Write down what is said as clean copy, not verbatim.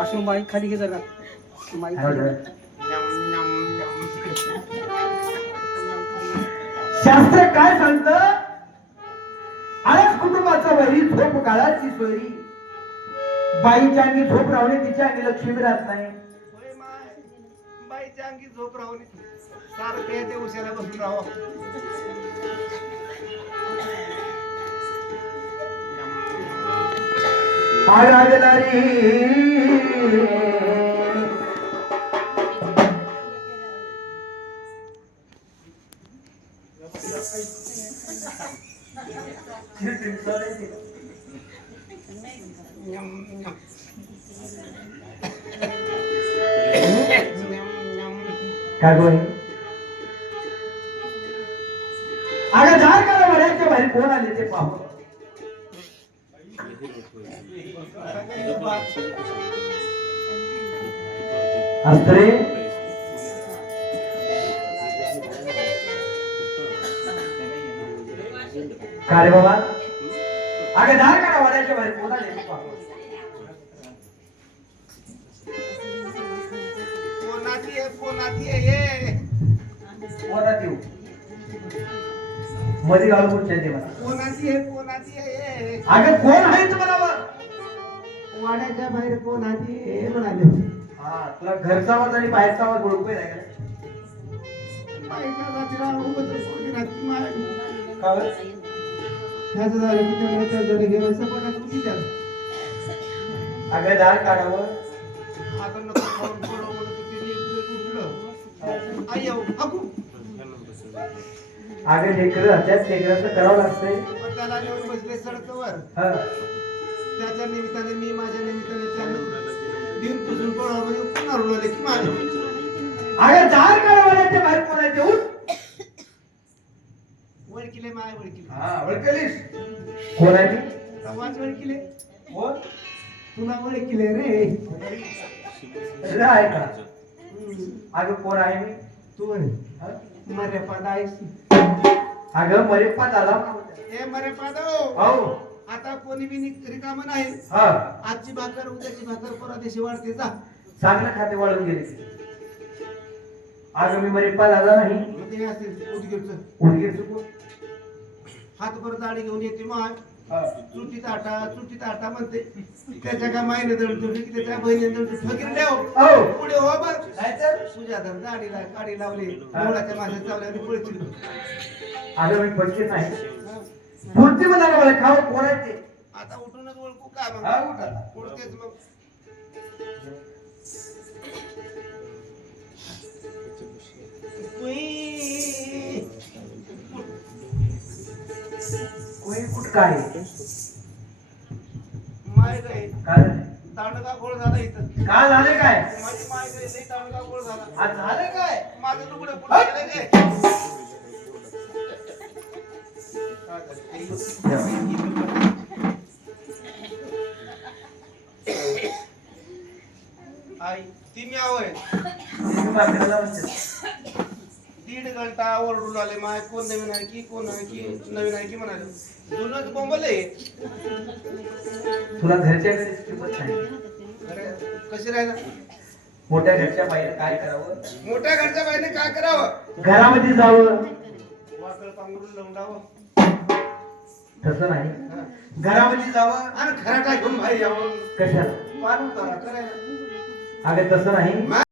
अशोक बाई खाली घे जरा माईक शास्त्र काय सांगत? आळस कुटुंबाचा वरी झोप काळाची सोयरी. बाईच्या अंगी झोप राहणे तिच्या अंगी लक्ष्मी राहत नाही. बाईच्या अंगी झोप राहणे सारखं ते उशाला बसून राहावं. आराधनारी काय बोल? अगं झाड काढा म्हणायच्या बाहेर कोण आले ते पाहू. अस्त्रे काय रे बाबा? अगं झाड काढा म्हणायच्या बाहेर कोण आले ते पाहू. कोणाची आहे कोणात येऊ मध्ये घालून पुढच्या मला कोणाची आहे. अगं कोण आहे तुम्हाला? वाड्याच्या बाहेर कोणाची आहे म्हणाले. हा तुला घरचा आवाज आणि बाहेरचा आवाज ओळखू आहे का? बाईच्या जातीला उभं कोणी राहते माय. का बरं? ह्याचं झालं की त्याला त्याचं झालं गेलं सपाटात उठी द्या. अगं दार काढावं. आता नको खाऊन पडो म्हणत होती नी उठलं. आई आऊ अगू अगं लेकरं त्याच लेकराचं करावं लागतंय. पण त्याला नेऊन बसले सडकवर. हा त्याच्या निमित्ताने मी माझ्या निमित्ताने त्यानं दिन पुसून पडलो म्हणजे पुन्हा रुळले की माझ्या. अगं दार काढावं बाहेर कोण आहे ते? उठ. वळकिले माय वळकिले. हा ओळखलीस? कोण आहे ती? वाच वळकिले. कोण? तुला वळकिले रे. रे आहे का? अगं कोण आहे मी? तू मरे पाद आहेस. अगं मरेपात आला. ए मरे पादो. हो आता कोणी बी रिकाम नाही. हा आजची भाकर उद्याची भाकर परवा दिवशी वाढते जा. चांगलं खाते वाळून गेले. अगं मी मरेपात आला नाही. मग ते असेल उदगीरचं. उडगीरचं कोण? हातभर जाडी घेऊन येते माय. हा. चुटीत आटा म्हणते. त्याच्या का मायने दळतो की त्याच्या बहिणीने दळतो फकीर देव. हो पुढे हो बघ. काय तर? तुझ्या धर दाढीला काडी लावली. डोळ्याच्या माझ्या चावल्याने पळतील. अगं मी पटके नाही. मूर्ती म्हणाला मला खाऊ कोण आहे ते? आता उठूनच ओळखू का मग? हा उठा. उठतेच मग. कोई कुठ काय? माय गाय काय झालं? दांडगा गोळ झाला इथं. काय झाले काय? माझी माय गाय लई दांडगा गोळ झाला. आज झाले काय? माझं लुगडं पुढे गेलं काय? आई ती मी आवय. तुम्ही बाकरीला बसले. 1.5 घंटा ओरडून आले माय. कोण नवीन आहे की कोण आहे की नवीन आहे की म्हणाले. जुनच बोंबले. तुला घरच्या घरी किंमत नाही. कशी राहिला? मोठ्या घरच्या बाहेर काय करावं? मोठ्या घरच्या बाईने काय करावं? घरामध्ये जावं. वाकड पांघरून लवडावं. तसं नाही. घरामध्ये जावं आणि खराटा घेऊन बाहेर यावं. कशाला? पान उतारा करायला. अगं तसं नाही.